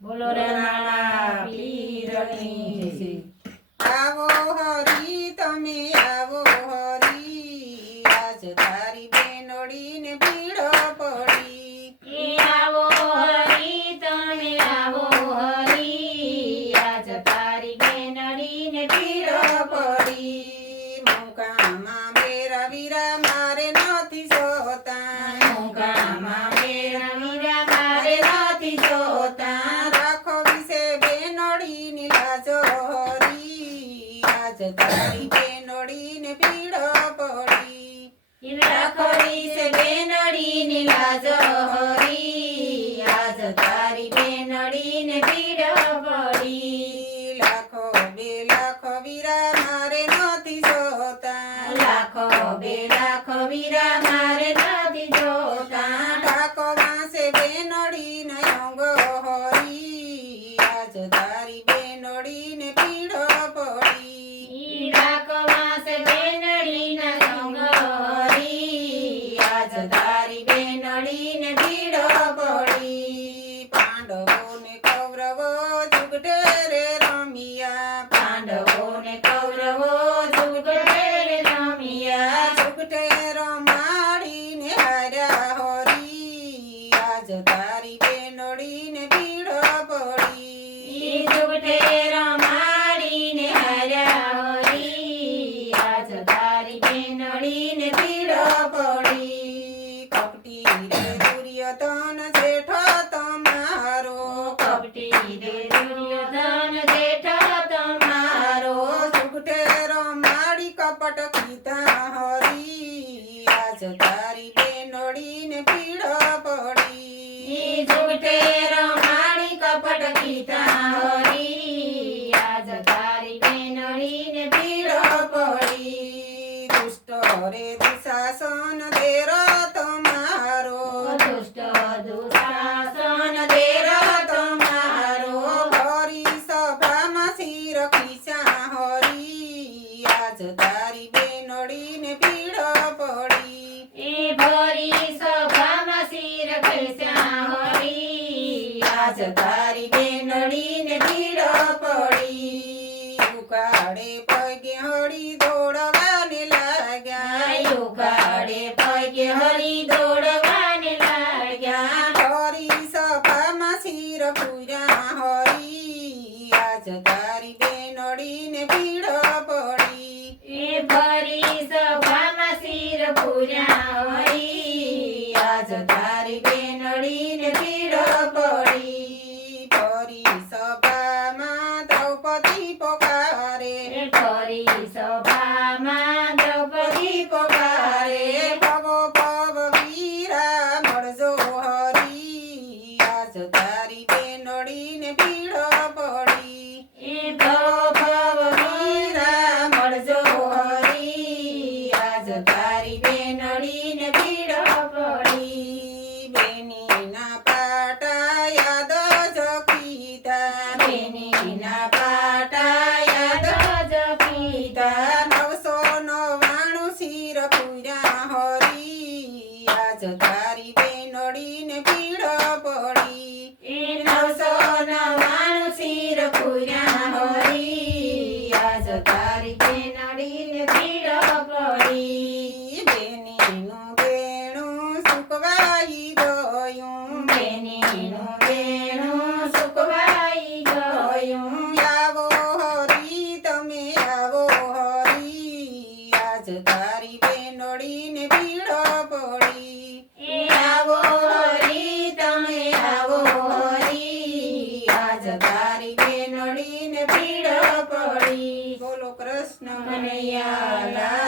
બોલો રે નાના પીરની. આવો હરી તમે આવો હરી આજ તારી બેનડીને ભીડ આજ તારી બેનડીને ભીડ પડી. સે બેનડી બેનડીની લાજ હરી. આજ તારી બેનડીને પીડો પડી. લાખો બે લાખો વીરા મારે નથી જોતા. લાખો બે લાખો વીરા મારે નથી આજ તારી બેનડીને પીડો પડી. પાંડવોને કૌરવો જુગટે રે રમિયા. પાંડવોને કૌરવો જુગટે રે રમિયા. જુગટે રમાડીને કીધા હરી. આજ તારી બેનડીને પીડો પડી. જુટે રમાણી કપટ ગીતા હરી. આજ તારી બેનડીને પીડો પીડો. દુષ્ટ રે દુશાસન દેરો તમારો દુષ્ટ દુશાસન આજ તારી બેનડીને પીડો પડી. એ ભરી સભામાં શિર ખેસ્યા હરી આજ તારી બેનડીને પીડો પડી. ઉકાળે પગે હળી દોડવાને લાગ્યા. આયુ કાળે પગે હરી દોડવાને લાગ્યા. હરી સભામાં શિર પૂર્યા હરી શિર આવો હરી તમે આવો હરી આજ તારી બેનડીને પીડો પડી બોલો કૃષ્ણ લાલ